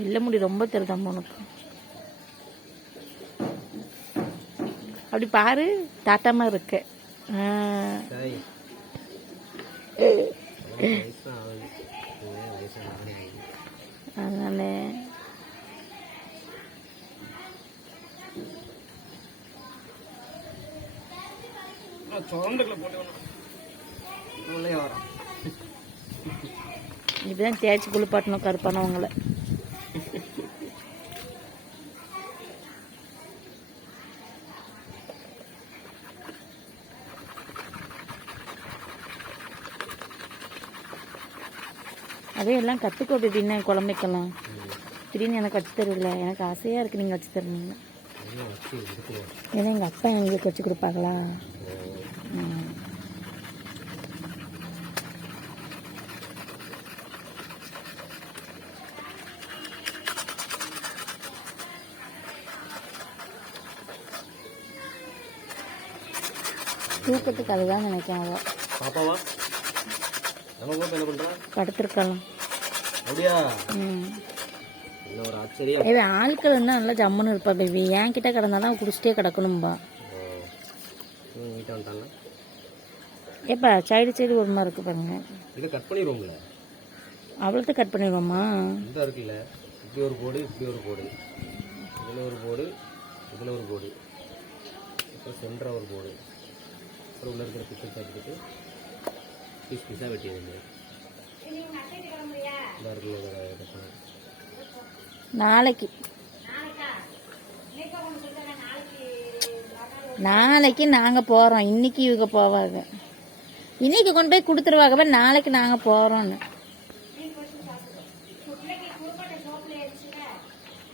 வெள்ளை முடி ரொம்ப தெரியுதாம்மா உனக்கு. அப்படி பாரு, தாத்தாமா இருக்கு. அதனால இப்படிதான் தேய்ச்சி குளிப்பாட்டணும் கருப்பானவங்களை. அதே எல்லாம் கற்றுக்கோ பேபின்னு குழம்பைக்கலாம். திடீர்னு எனக்கு வச்சு தருவில்ல, எனக்கு ஆசையாக இருக்குது நீங்கள் வச்சு தரணுங்க. ஏன்னா எங்கள் அப்பா எங்களுக்கு வச்சு கொடுப்பாங்களா. தூக்கத்துக்கு அதுதான் நினைக்கிறேன். படுத்திருக்கலாம். இது ஆட்கள் இருந்தால் நல்லா ஜம்முன்னு இருப்பா பேபி. என் கிட்ட கிடந்தாதான் குடிச்சிட்டே கிடக்கணும்பா. ஏப்பா சைடு சைடு ஒரு மாதிரி இருக்கு பாருங்க. இதை கட் பண்ணிடுவோம்ல, அவ்வளோத்தை கட் பண்ணிடுவோமா? இந்த இருக்குல்ல, இப்படி ஒரு போடு, இப்படி ஒரு போடு, இதில் ஒரு போடு, இதில் ஒரு போடு, அப்புறம் சென்டராக ஒரு போடு, அப்புறம் உள்ள இருக்கிற பிக்சர் பார்த்துக்கிட்டு பீஸ் பீஸாக வெட்டிடுங்க. நாளைக்கு நாங்கள் போகிறோம். இன்னைக்கு இவங்க போவாங்க. இன்னைக்கு கொண்டு போய் கொடுத்துருவாங்க. நாளைக்கு நாங்கள் போகிறோன்னு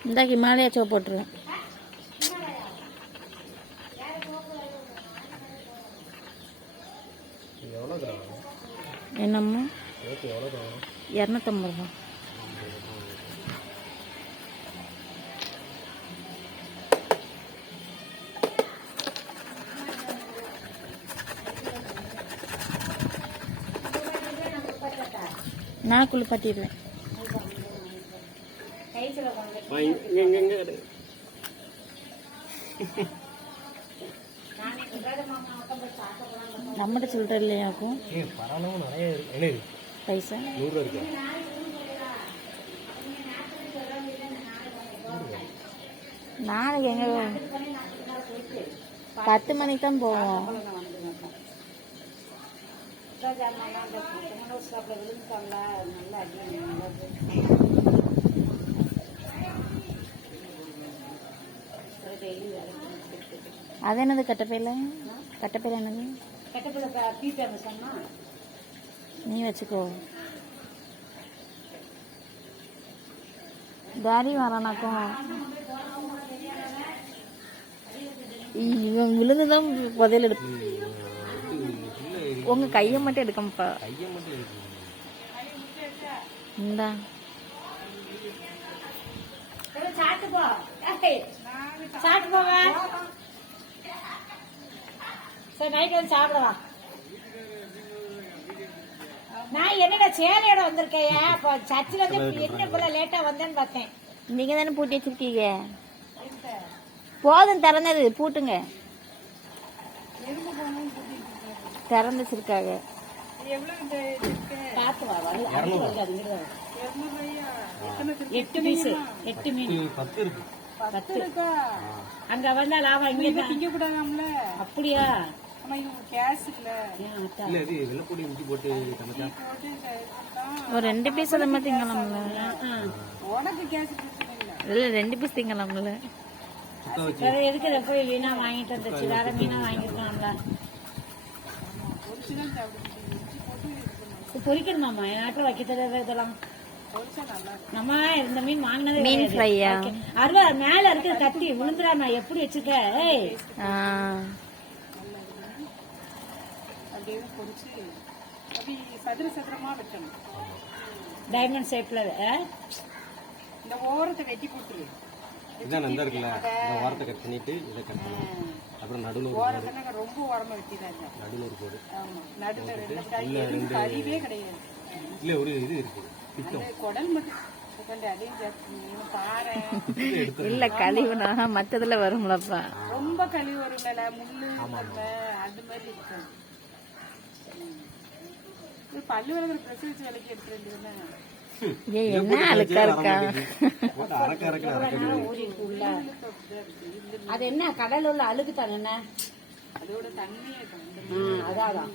இந்த ஹிமாலயா சோப் போட்டுருவேன். என்னம்மா 250 ரூபா. நான் குளிப்பாட்டிடுவேன். நம்மகிட்ட சொல்ற இல்லையாக்கும் பைசா 100 இருக்கு. நாளைக்கு எங்க 10 மணிக்கு தான் போவோம். அது என்னது கட்டப்பையில? கட்டப்பையில என்னது? நீ வச்சுக்கோ. டாடி வரானாக்கும் இவன் விழுந்துதான் புதையல் எடுப்பு. உங்க கையை மட்டும் எடுக்கம்பா. இந்தா சாப்பிடவா? நான் என்னடா சேலையோட வந்திருக்கேன். சர்ச்சில் வந்து என்ன போல லேட்டா வந்தேன்னு பார்த்தேன். நீங்க தானே பூட்டி வச்சிருக்கீங்க. போதும், திறந்தது பூட்டுங்க. திறந்து வச்சிருக்காங்க. 8 பீஸ் 8 மீன் 10 இருக்கா? அங்க வந்தா லாபம். இங்க திங்க கூடாதாம்ல. அப்படியா? ஒரு 2 பீஸ் அத மாதிரி திங்கலாம்ல. இல்ல 2 பீஸ் திங்கலாம்ல. எதுக்கு போய் வீணா வாங்கிட்டு வந்துச்சு? வேற மீனா வாங்கிருக்கலாம்ல. பொரிக்கணுமாமா? என் நாட்டில் வைக்க தெரியாத இதெல்லாம். நம்ம இந்த மீன் வாங்கினதே மீன் ஃப்ரையா? அருவா மேல இருக்க கத்தி விழுந்துடாம எப்படி வச்சிருக்க? டைமண்ட் ஷேப்ல இந்த ஓரத்தை வெட்டி போட்டுரு. இதான் நல்லா இருக்குல்ல. இந்த ஓரத்தை கட் பண்ணிட்டு இதை கட் பண்ணணும். அப்புறம் நடுவுல ஓரத்தை ரொம்ப ஓரமா வெட்டிடாங்க. நடுவுல ஒரு போடு. ஆமா, நடுவுல ரெண்டு கறிவே கிடையாது. இல்ல ஒரு இது இருக்கு. பித்தம் குடல் மட்டும் அதையும் ஜாஸ்தி பாரு. இல்ல கழிவுனா மத்ததுல வரும்லப்பா. ரொம்ப கழிவு வரும்ல, முள்ளு அது மாதிரி இருக்கு. பல்லு விளக்குற பிரஸ் வச்சு விளக்கி எடுத்துருந்தா ஏன் என்ன அழுக்கா இருக்கா? அது என்ன கடல்ல உள்ள அழுக்கு தானே, அதோட தண்ணியே அதான்